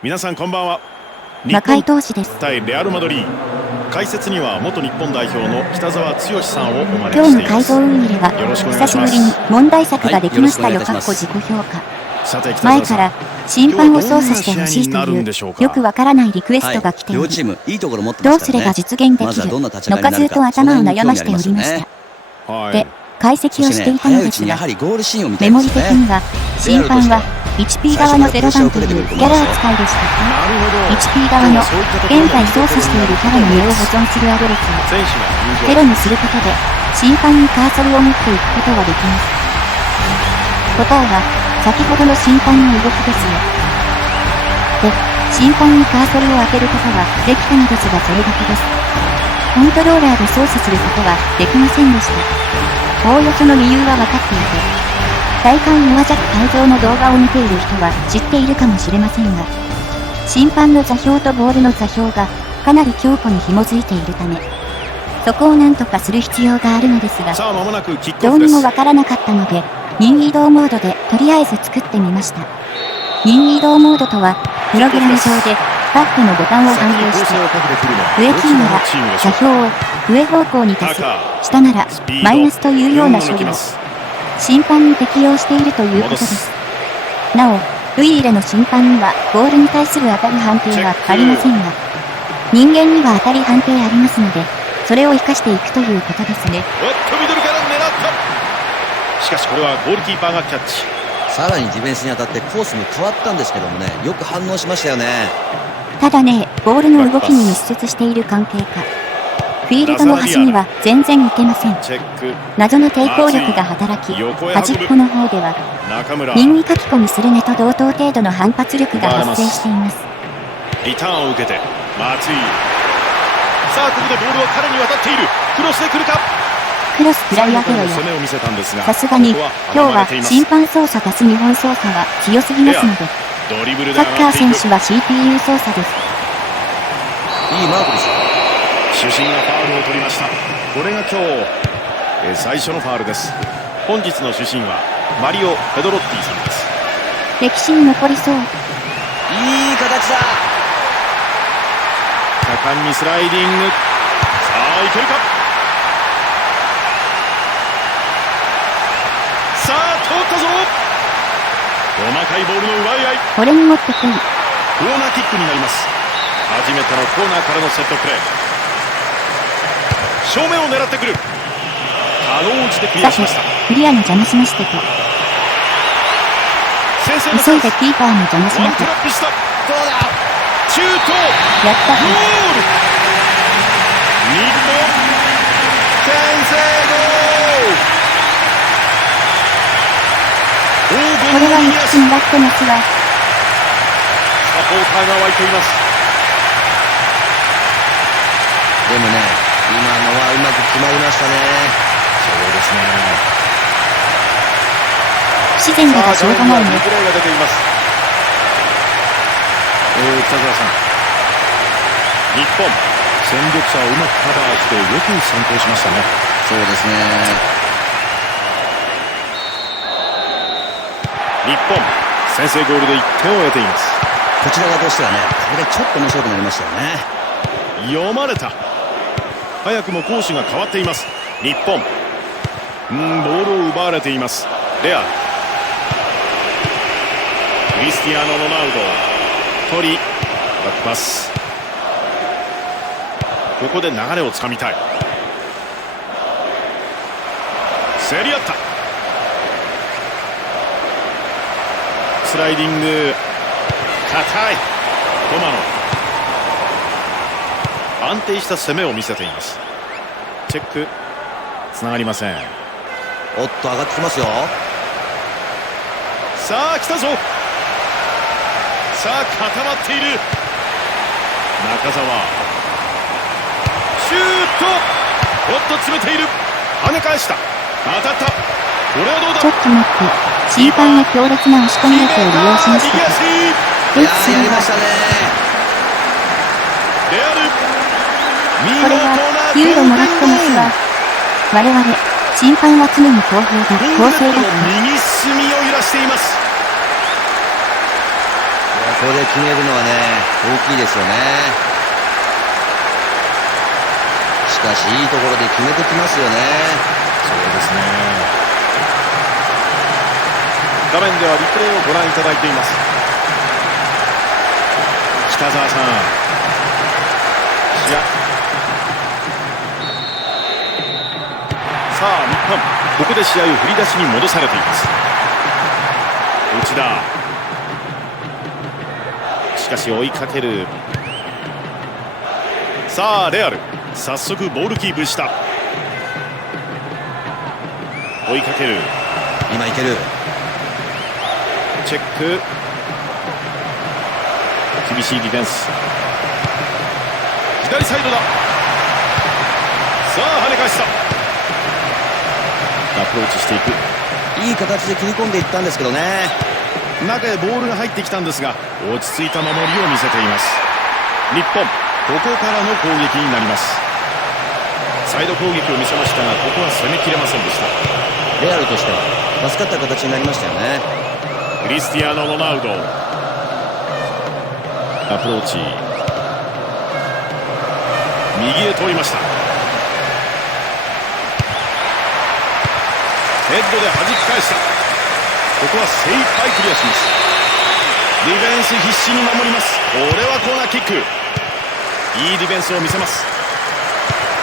皆さんこんばんは。中井投手です。対レアルマドリー。解説には元日本代表の北澤剛さんをお招き今日しています。の改造運入れは久しぶりに問題作ができましたよ。自己評価。前から審判を操作してほしいというよくわからないリクエストが来ており、どうすれば実現できるのかずっと頭を悩ましておりました。で、解析をしていたのですが、メモリ的には審判は1P 側の0番というキャラ扱いでした。1P 側の現在操作しているキャラの名を保存するアドレスを0にすることで審判にカーソルを持っていくことができます。答えは先ほどの審判の動きですよ。で、審判にカーソルを当てることはできたのですがそれだけです。コントローラーで操作することはできませんでした。おおよその理由は分かっていて、大会弱弱改造の動画を見ている人は知っているかもしれませんが、審判の座標とボールの座標がかなり強固に紐づいているため、そこを何とかする必要があるのですが、どうにもわからなかったので、任意移動モードでとりあえず作ってみました。任意移動モードとは、プログラム上でパッドのボタンを反応して、上キーなら座標を上方向に足す、下ならマイナスというような処理を審判に適用しているということです。なお、ウイイレの審判にはボールに対する当たり判定はありませんが、人間には当たり判定ありますので、それを活かしていくということですね。ミドルから狙った。しかしこれはゴールキーパーがキャッチ。さらにディフェンスに当たってコースも変わったんですけどもね、よく反応しましたよね。ただね、ボールの動きに密接している関係か、フィールドの端には全然行けません。謎の抵抗力が働き、端っこの方では任意書き込みするねと同等程度の反発力が発生しています。リターンを受けて松井。さあここでボールは彼に渡っている。クロスで来るか。クロス食らい上げろよ。さすがに今日は審判操作+日本操作は強すぎますので、サッカー選手は CPU 操作です。いいマークですよ。主審がファウルを取りました。これが今日、最初のファウルです。本日の主審はマリオ・ペドロッティさんです。歴史に残りそう。いい形だ。果敢にスライディング。さあいけるか。さあ通ったぞ。細かいボールの奪い合い。これに持ってこい。コーナーキックになります。初めてのコーナーからのセットプレー。正面を狙ってくる。かろうじてクリアしました。クリアの邪魔しましてと。急いでキーパーの邪魔しなきゃ。どうだ。シュート。やった。ゴール。日本先制ゴール。これは一気になってますが、サポーターが湧いています。でもね、今のはうまく決まりましたね。そうですね。不自然だがしょうがないね。プレーが出ています。北澤さん、日本戦力差をうまくカバーしてよく先行しましたね。そうですね。日本先制ゴールで1点を得ています。こちら側としてはね、これでちょっと面白くなりましたよね。読まれた。早くも攻守が変わっています。日本ボールを奪われています。レア、クリスティアーノ・ロナウド、トリ、バックパス。ここで流れをつかみたい。競り合った。スライディング、高い。トマノ、安定した攻めを見せています。チェック、つながりません。おっと上がってきますよ。さあ来たぞ。さあ固まっている。中澤、シュート。おっと詰めている。跳ね返した。当たった。これはどうだ。ちょっと待って、審判が強烈な押し込み力を利用しました。やりましたね。レアル、これはユーロもらってますわ。我々審判は常に公平だ、公正だ。右隅を揺らしています。ここで決めるのはね、大きいですよね。しかしいいところで決めてきますよね。そうですね。画面ではリプレイをご覧いただいています。北澤さん、さあ日本、ここで試合を振り出しに戻されています。内田、しかし追いかける。さあレアル、早速ボールキープした。追いかける。今いける。チェック、厳しいディフェンス。左サイドだ。さあ跳ね返した。アプローチしていく。いい形で切り込んでいったんですけどね。中へボールが入ってきたんですが、落ち着いた守りを見せています。日本、ここからの攻撃になります。サイド攻撃を見せましたが、ここは攻めきれませんでした。レアルとしては助かった形になりましたよね。クリスティアーノ・ロナウド、アプローチ、右へ通りました。ヘッドで弾き返した。ここは精一杯クリアします。ディフェンス必死に守ります。これはコーナーキック。いいディフェンスを見せます。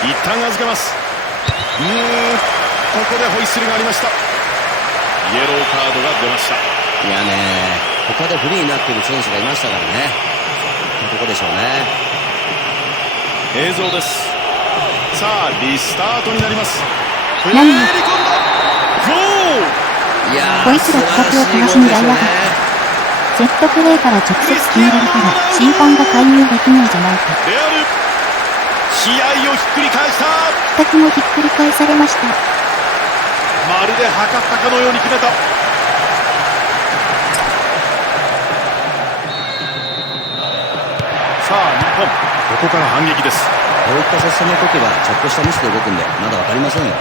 一旦預けます。ここでホイッスルがありました。イエローカードが出ました。いやね、他でフリーになっている選手がいましたからね。ここでしょうね。映像です。さあリスタートになります。何入り込んだ。ゴール。いやこいつら企画をかわしに大和セットプレーから直接決められたら審判が介入できないじゃないか。レアル、試合をひっくり返した。全くもひっくり返されました。まるで測ったかのように決めた。さあ日本、ここから反撃です。こういった接戦の時はちょっとしたミスで動くんでまだ分かりませんよ。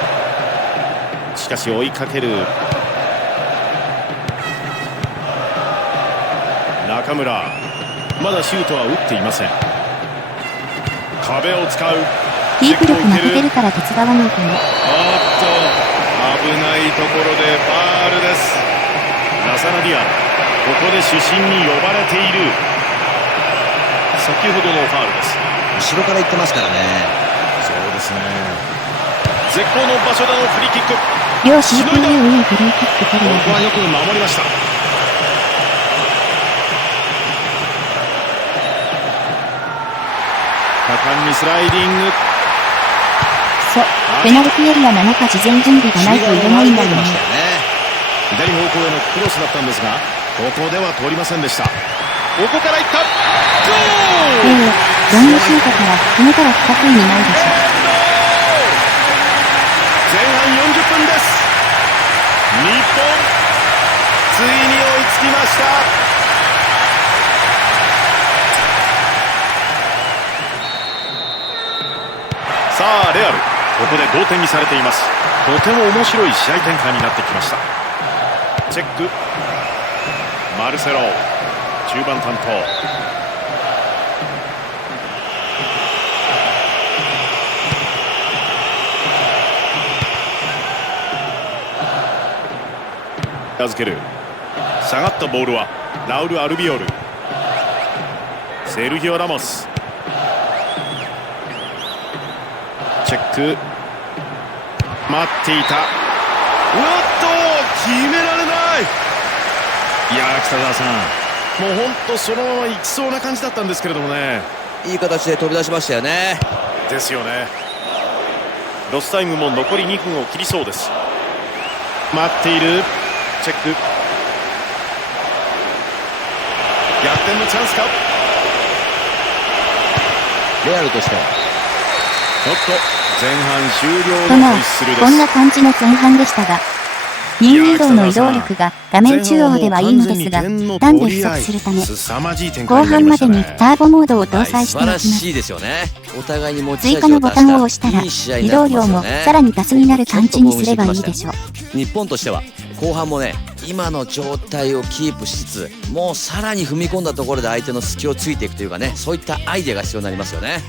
しかし追いかける中村、まだシュートは打っていません。壁を使う。キープ力負けてるから手伝わないとね。危ないところでファールです。ラサナディア、ここで主審に呼ばれている。先ほどのファールです。後ろから行ってますからね。そうですね。絶好の場所でのフリーキック。両 CPU いいフリーキック取るここはよく守りました。果敢にスライディング。ペナルティエリアなのか事前準備がないと入れないんだよね。左方向へのクロスだったんですが、ここでは通りませんでした。ここからいった。ゴール。ロングシュートから決めたら不得意になるでしょ。前半40分です。日本、ついに追いつきました。さあレアル、ここで同点にされています。とても面白い試合展開になってきました。チェック、マルセロ、中盤担当。預ける。下がったボールはラウル・アルビオル、セルギオ・ラモス。チェック、待っていた。決められない。いや北澤さん、もう本当そのままいきそうな感じだったんですけれどもね。いい形で飛び出しましたよね。ですよね。ロスタイムも残り2分を切りそうです。待っている。チェック、逆転のチャンスか。レアルとしてはちょっと前半終了のホイッスルです。こんな感じの前半でしたが、任意動の移動力が画面中央ではいいのですが、段で不足するため、後半までにターボモードを搭載しておきます。素晴らしいですよね。お互いに持ち追加のボタンを押したら、移動量もさらに足すになる感じにすればいいでしょう。日本としては後半もね、今の状態をキープしつつ、もうさらに踏み込んだところで相手の隙をついていくというかね、そういったアイデアが必要になりますよね。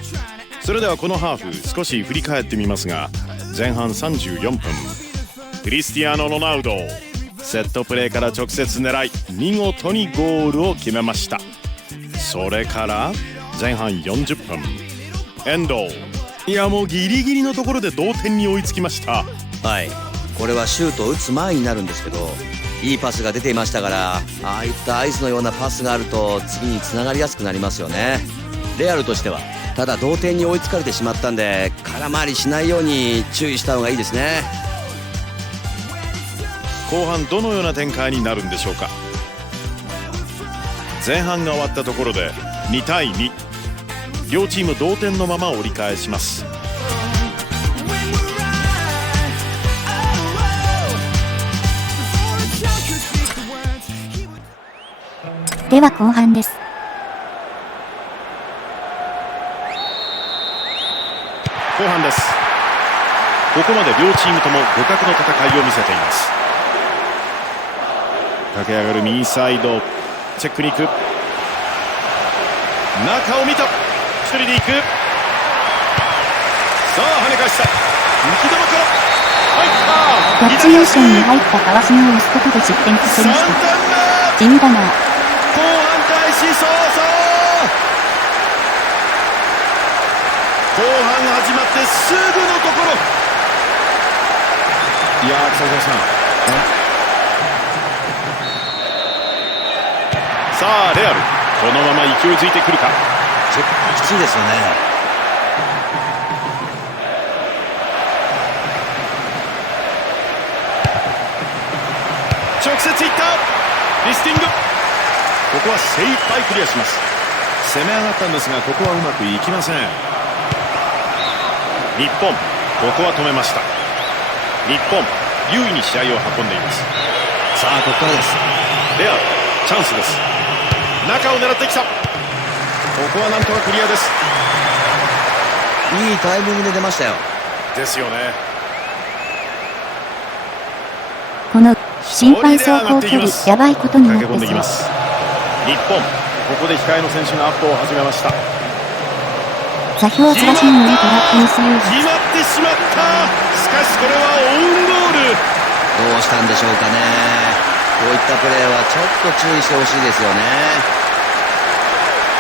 それではこのハーフ少し振り返ってみますが、前半34分、クリスティアーノ・ロナウドセットプレーから直接狙い見事にゴールを決めました。それから前半40分、遠藤、いやもうギリギリのところで同点に追いつきました。はい、これはシュートを打つ前になるんですけど、いいパスが出ていましたから、ああいった合図のようなパスがあると次につながりやすくなりますよね。レアルとしてはただ同点に追いつかれてしまったんで、空回りしないように注意した方がいいですね。後半どのような展開になるんでしょうか。前半が終わったところで2対2、両チーム同点のまま折り返します。では後半です。後半です。ここまで両チームとも互角の戦いを見せています。駆け上がる右サイド、チェックに行く、中を見た、一人で行く、さあ跳ね返した、浮き球から入った、タッチモーションに入った川島を押すことで失点させました。地味だな。後半開始早々、後半始まってすぐのところ、いやー北澤さん、さあレアルこのまま勢いづいてくるか。ちょっときついですよね。直接いったリスティング、ここは精一杯クリアします。攻め上がったんですがここはうまくいきません。日本ここは止めました。日本優位に試合を運んでいます。さあここからです。レアルチャンスです。中を狙ってきた、ここはなんとかクリアです。いいタイミングで出ましたよ。ですよね。この審判走行距離やばいことになってそう。日本ここで控えの選手がアップを始めました。座標スラシングにトラップミス誘発。決まってしまった。しかしこれはオウンゴール。どうしたんでしょうかね。こういったプレーはちょっと注意してほしいですよね。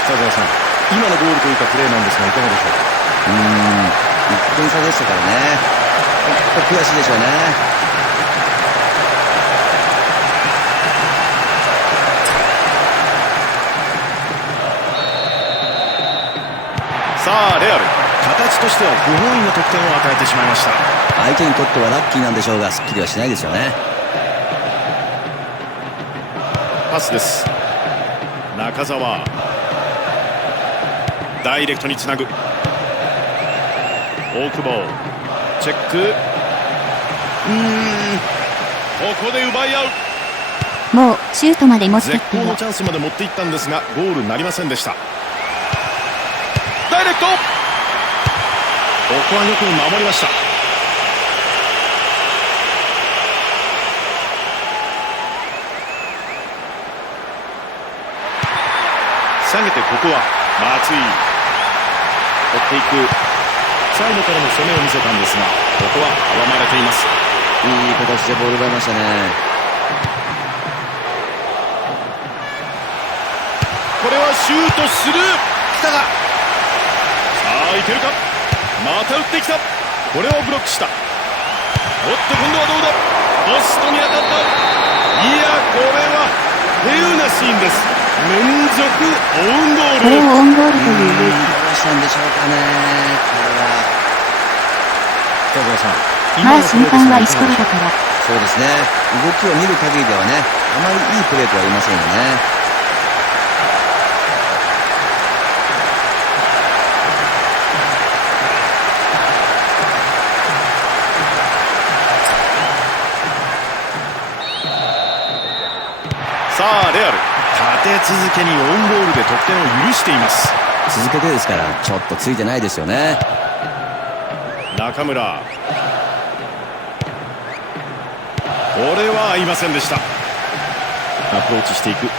佐藤さん、今のゴールというかプレーなんですがいかがでしょうか。1点差でしたからね、ちょっと悔しいでしょうね。さあレアル、形としては不本意な得点を与えてしまいました。相手にとってはラッキーなんでしょうが、すっきりはしないですよね。パスです。中澤ダイレクトにつなぐ、大久保チェック、ここで奪い合う。もうシュートまで持っていって絶好のチャンスまで持っていったんですがゴールになりませんでした。ダイレクト、ここはよく守りました。下げてここは松井追っていく、サイドからの攻めを見せたんですがここは阻まれています。いい形でボール奪いましたね。これはシュートする、来たが、さあいけるか、また打ってきた、これをブロックした。おっと今度はどうだ、ポストに当たった。いやこれは稀有なシーンです。連続オウンゴール。これをオウンゴールという。どうしたんでしょうかね、これは。北澤さん、まあ審判は石ころだから。そうですね、動きを見る限りではね、あまりいいプレーとは言いませんよね。さあレアル、立て続けにオウンゴールで得点を許しています。続けてですからちょっとついてないですよね。中村、これは合いませんでした。アプローチしていく。カ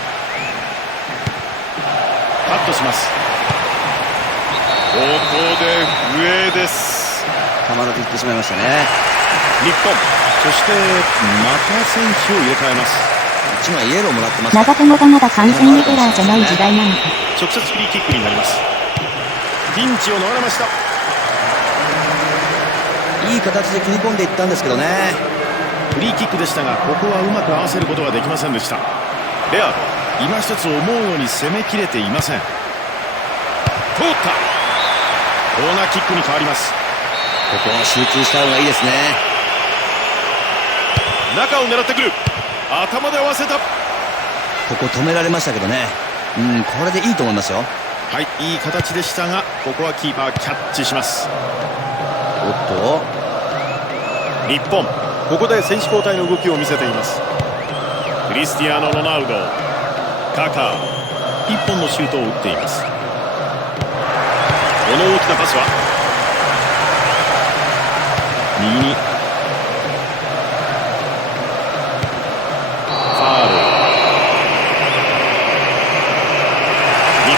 ットします。ここで上です。球だけいってしまいましたね。日本、そしてまた選手を入れ替えます。1枚イエローもらってます。長友がまだ完全にエラーじゃない時代なのか。直接フリーキックになります。ピンチを逃れました。いい形で切り込んでいったんですけどね。フリーキックでしたが、ここはうまく合わせることができませんでした。レアード、今一つ思うように攻めきれていません。通った。コーナーキックに変わります。ここは集中した方がいいですね。中を狙ってくる。頭で合わせた。ここ止められましたけどね。これでいいと思いますよ。はい、いい形でしたが、ここはキーパーキャッチします。おっと、日本、ここで選手交代の動きを見せています。クリスティアーノ・ロナウド、カカ1本のシュートを打っています。この大きなパスは右にファール。日本、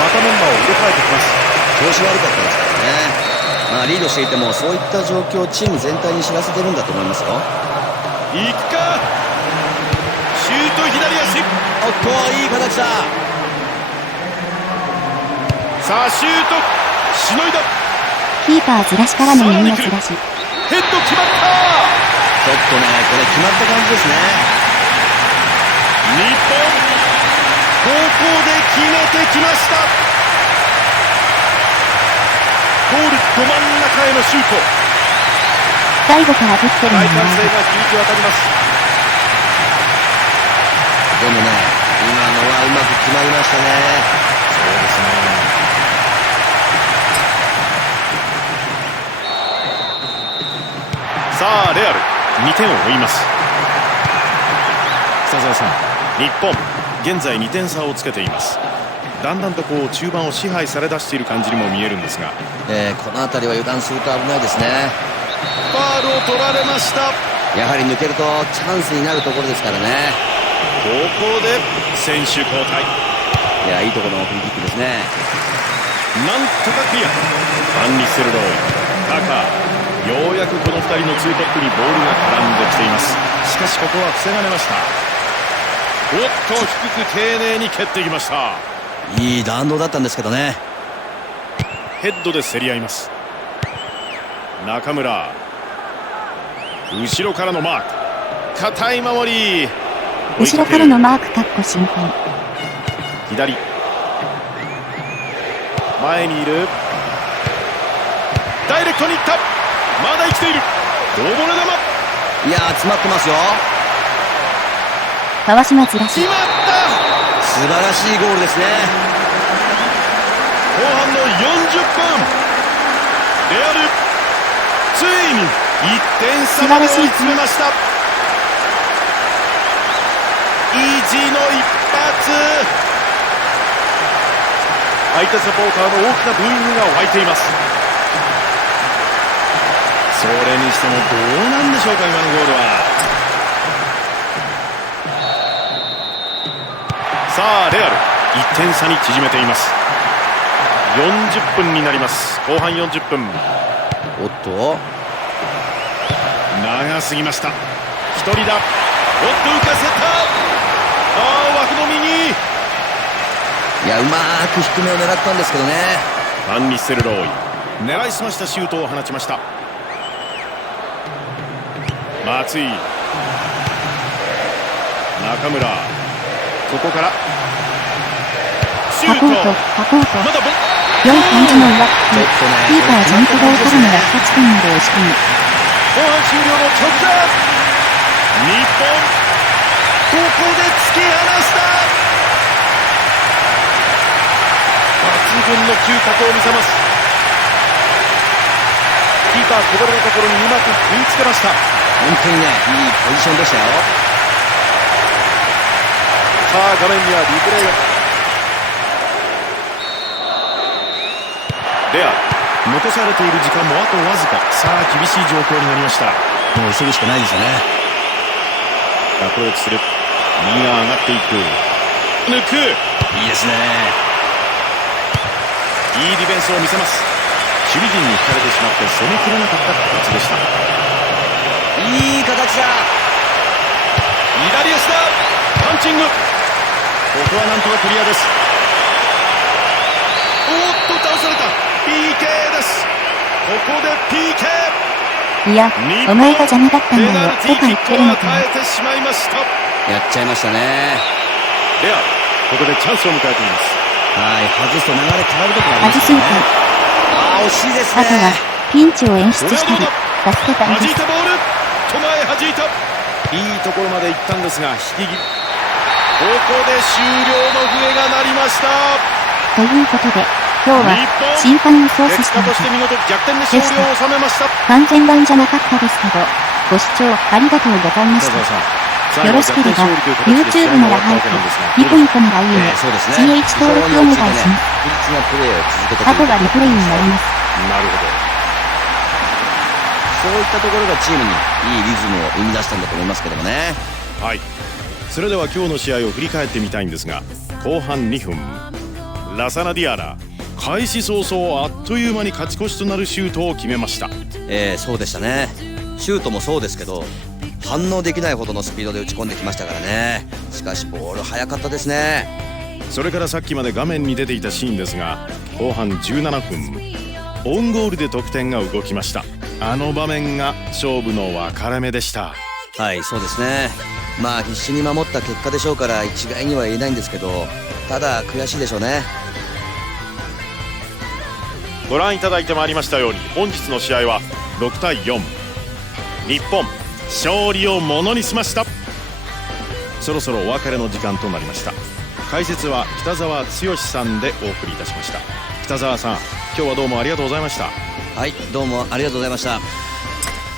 またメンバーを入れ替えてきます。調子悪かったですからね。リードしていてもそういった状況をチーム全体に知らせてるんだと思いますよ。いくか。シュート、左足。おっと、いい形だ。さあシュート、しのいだ。キーパーずらしからの右のずらし。ヘッド決まった。ちょっとね、これ決まった感じですね。日本、ここで決めてきました。ゴールど真ん中へのシュート。最後からぶってるの大に歓声が響き渡ります。でもね、今のはうまく決まりましたね。そうですね。さあレアル2点を追います。北澤さん、日本現在2点差をつけています。だんだんとこう中盤を支配され出している感じにも見えるんですが、この辺りは油断すると危ないですね。ファールを取られました。やはり抜けるとチャンスになるところですからね。ここで選手交代。いや、いいところのフリーキックですね。なんとかクリア。ファン・ニッセルローイ、カカ、ようやくこの2人のツートップにボールが絡んできています。しかしここは防がれました。おっと、低く丁寧に蹴っていきました。いい弾道だったんですけどね。ヘッドで競り合います。中村、後ろからのマーク、堅い守り。後ろからのマークかっこ心配。左、前にいる。ダイレクトにいった。まだ生きている。こぼれ球。いやー、詰まってますよ。川島ずらし。決まった。素晴らしいゴールですね。後半の40分、レアルついに1点差まで追い詰めました。意地の一発。相手サポーターの大きなブーイングが湧いています。それにしてもどうなんでしょうか、今のゴールは。さあレアル1点差に縮めています。40分になります。後半40分。おっと、長すぎました。1人だ。おっと浮かせた。枠の右。いや、うまーく低めを狙ったんですけどね。ファン・ニッセルローイ、狙いすましたシュートを放ちました。松井、中村、ここからシュート。まだ良い感じの上利き。キーパージャンプボールからの落下地点まで押し込む。後半終了の直前、日本ここで突き放した。抜群の嗅覚を見せます。キーパーこぼれのところにうまく食いつけました。本当にね、いいポジションでしたよ。さあ画面にはリプレイが。レア、残されている時間もあとわずか。さあ厳しい状況になりました。もう急ぐしかないですよね。アプローチする。右が上がっていく、抜く、いいですね。いいディフェンスを見せます。守備陣に引かれてしまって攻めきれなかった形でした。いい形だ。左足だ、パンチング、ここはなんとかクリアです。おっと倒された、 PK です。ここで PK。 いや、お前が邪魔だったんだよとか言ってるのかな。与えてしまいました。やっちゃいましたね。レアル、ここでチャンスを迎えています。はい、外すと流れ変わるところありますよね。外すんか。あー、惜しいですね。あとはピンチを演出したり助けたんです。弾いたボール、手前弾いた、いいところまで行ったんですが引きぎ、ここで終了の笛が鳴りました。ということで今日は審判を操作したので結果として見事逆転で勝利を収めました。完全版じゃなかったですけど、ご視聴ありがとうございました。よろしければ YouTube ならハイプ、ニコニコならいいね、CH 登録お願いします。あとはリプレイになります。なるほど。そういったところがチームにいいリズムを生み出したんだと思いますけどもね。はい、それでは今日の試合を振り返ってみたいんですが、後半2分、ラサナディアラ開始早々あっという間に勝ち越しとなるシュートを決めました。そうでしたね。シュートもそうですけど反応できないほどのスピードで打ち込んできましたからね。しかしボール速かったですね。それからさっきまで画面に出ていたシーンですが、後半17分オウンゴールで得点が動きました。あの場面が勝負の分かれ目でした。はい、そうですね。まあ必死に守った結果でしょうから一概には言えないんですけど、ただ悔しいでしょうね。ご覧いただいてまいりましたように、本日の試合は6対4、日本勝利をものにしました。そろそろお別れの時間となりました。解説は北澤剛さんでお送りいたしました。北澤さん、今日はどうもありがとうございました。はい、どうもありがとうございました。